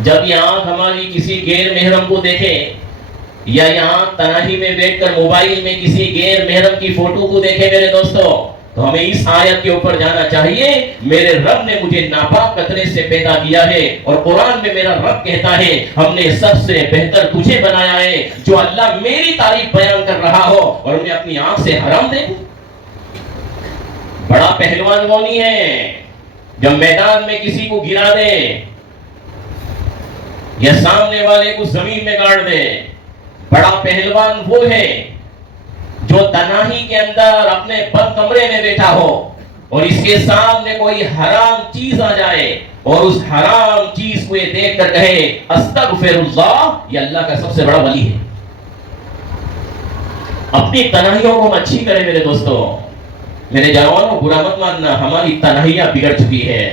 جب یہ آنکھ ہماری کسی غیر محرم کو دیکھے یا یہاں تنہائی میں بیٹھ کر موبائل میں کسی غیر محرم کی فوٹو کو دیکھے میرے دوستو، تو ہمیں اس آیت کے اوپر جانا چاہیے، میرے رب نے مجھے ناپاک قطرے سے پیدا کیا ہے، اور قرآن میں میرا رب کہتا ہے ہم نے سب سے بہتر تجھے بنایا ہے، جو اللہ میری تعریف بیان کر رہا ہو اور میں اپنی آنکھ سے حرام دیکھوں۔ بڑا پہلوان وہ نہیں ہے جب میدان میں کسی کو گرا دے یا سامنے والے کو زمین میں گاڑ دے۔ بڑا پہلوان وہ ہے جو تنہائی کے اندر اپنے بند کمرے میں بیٹھا ہو اور اس کے سامنے کوئی حرام چیز آ جائے اور اس حرام چیز کو یہ دیکھ کر کہے استغفر اللہ، یہ اللہ کا سب سے بڑا ولی ہے۔ اپنی تنہائیوں کو ہم اچھی کریں میرے دوستو، میرے جوانوں برا مت ماننا، ہماری تنہائیاں بگڑ چکی ہے،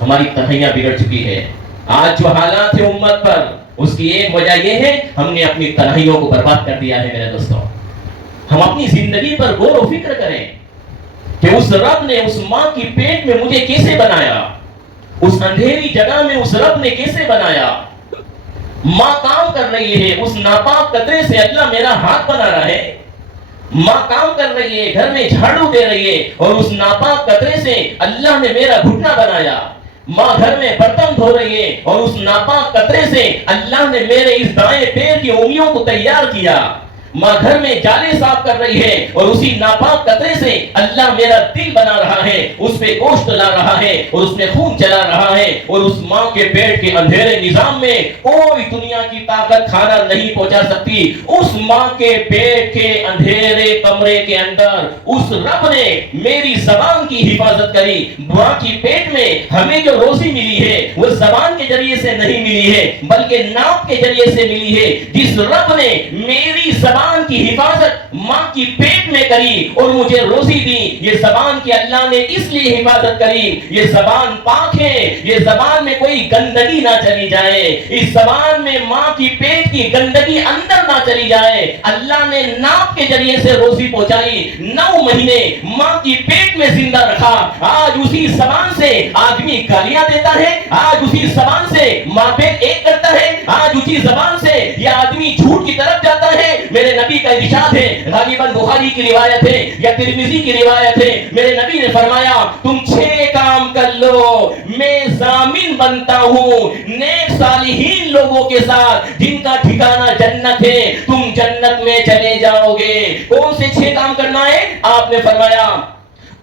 ہماری تنہائیاں بگڑ چکی ہے۔ آج جو حالات ہیں امت پر، اس کی ایک وجہ یہ ہے ہم نے اپنی تنہائیوں کو برباد کر دیا ہے میرے دوستوں۔ ہم اپنی زندگی پر غور و فکر کریں کہ اس رب نے اس ماں کی پیٹ میں مجھے کیسے بنایا، اس اندھیری جگہ میں اس رب نے کیسے بنایا۔ ماں کام کر رہی ہے، اس ناپاک قطرے سے اللہ میرا ہاتھ بنا رہا ہے۔ ماں کام کر رہی ہے، گھر میں جھاڑو دے رہی ہے، اور اس ناپاک قطرے سے اللہ نے میرا گھٹنا بنایا۔ ماں گھر میں برتن دھو رہی ہے اور اس ناپاک قطرے سے اللہ نے میرے اس دائیں پیر کی انگلیوں کو تیار کیا۔ ماں گھر میں جالے صاف کر رہی ہے اور اسی ناپاک قطرے سے اللہ میرا دل بنا رہا ہے، اس پہ گوشت لا رہا ہے اور اس میں خون چلا رہا ہے، اور اس ماں کے پیٹ کے اندھیرے نظام میں کوئی دنیا کی طاقت کھانا نہیں پہنچا سکتی۔ اس ماں کے پیٹ کے اندھیرے کمرے کے اندر اس رب نے میری زبان کی حفاظت کری۔ ماں کی پیٹ میں ہمیں جو روزی ملی ہے وہ زبان کے ذریعے سے نہیں ملی ہے بلکہ ناک کے ذریعے سے ملی ہے۔ جس رب نے میری زبان کی حفاظت ماں کی پیٹ میں کری اور مجھے روزی دی، یہ زبان کی اللہ نے اس لیے حفاظت کری، یہ زبان پاک ہے، یہ زبان میں کوئی گندگی نہ چلی جائے، اس زبان میں ماں کی پیٹ کی گندگی اندر نہ چلی جائے۔ اللہ نے ناک کے ذریعے سے روزی پہنچائی، 9 مہینے ماں کی پیٹ میں زندہ رکھا۔ آج اسی زبان سے آدمی گالیاں دیتا ہے، آج اسی زبان سے ماں پیٹ ایک کرتا ہے، آج اسی زبان سے یہ آدمی جھوٹ کی طرف جاتا ہے۔ میرے نبی کا ارشاد ہے، غالباً بخاری کی روایت ہے یا ترمذی کی روایت ہے، میرے نبی نے فرمایا تم 6 کام کر لو، میں ضامن بنتا ہوں نیک صالحین لوگوں کے ساتھ جن کا ٹھکانہ جنت ہے، تم جنت میں چلے جاؤ گے۔ کون سے 6 کام کرنا ہے؟ آپ نے فرمایا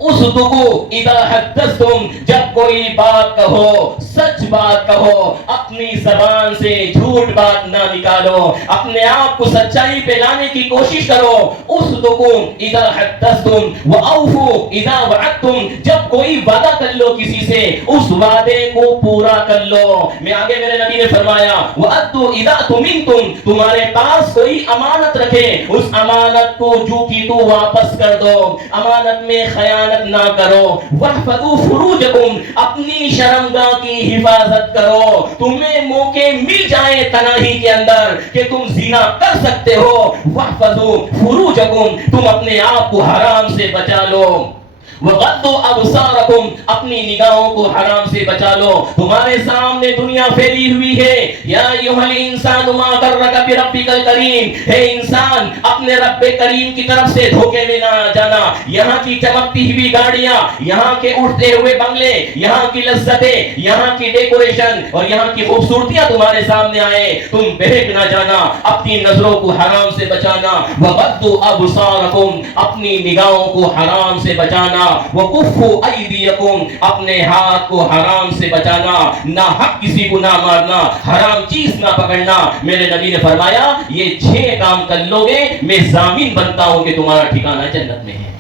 اصدقوا اذا حدثتم، جب کوئی بات کہو سچ بات کہو، اپنی زبان سے جھوٹ بات نہ نکالو، اپنے آپ کو سچائی پہ لانے کی کوشش کرو۔ اصدقوا اذا حدثتم واوفوا اذا وعدتم، جب کوئی وعدہ کر لو کسی سے اس وعدے کو پورا کر لو۔ میں آگے میرے نبی نے فرمایا وادوا اذا اؤتمنتم، تمہارے پاس کوئی امانت رکھے اس امانت کو جو کی تو واپس کر دو، امانت میں خیانت نہ کرو۔ واحفظوا فروجکم، اپنی شرمگاہ کی حفاظت کرو۔ تمہیں موقع مل جائے تنہائی کے اندر کہ تم زنا کر سکتے ہو، واحفظوا فروجکم، تم اپنے آپ کو حرام سے بچا لو۔ وغضوا ابصارکم، اپنی نگاہوں کو حرام سے بچا لو۔ تمہارے سامنے دنیا پھیلی ہوئی ہے، یا ایھا الانسان ما غرک بربک الکریم، اے انسان اپنے رب کریم کی طرف سے دھوکے میں نہ جانا۔ یہاں کی چمکتی ہوئی گاڑیاں، یہاں کے اٹھتے ہوئے بنگلے، یہاں کی لذتیں، یہاں کی ڈیکوریشن اور یہاں کی خوبصورتیاں تمہارے سامنے آئے، تم بہک نہ جانا، اپنی نظروں کو حرام سے بچانا۔ وغضوا ابصارکم، اپنی نگاہوں کو حرام سے بچانا۔ وَكُفُّوا أَيْدِيَكُمْ، اپنے ہاتھ کو حرام سے بچانا، نہ حق کسی کو نہ مارنا، حرام چیز نہ پکڑنا۔ میرے نبی نے فرمایا یہ 6 کام کر لو گے میں ضامن بنتا ہوں کہ تمہارا ٹھکانہ جنت میں ہے۔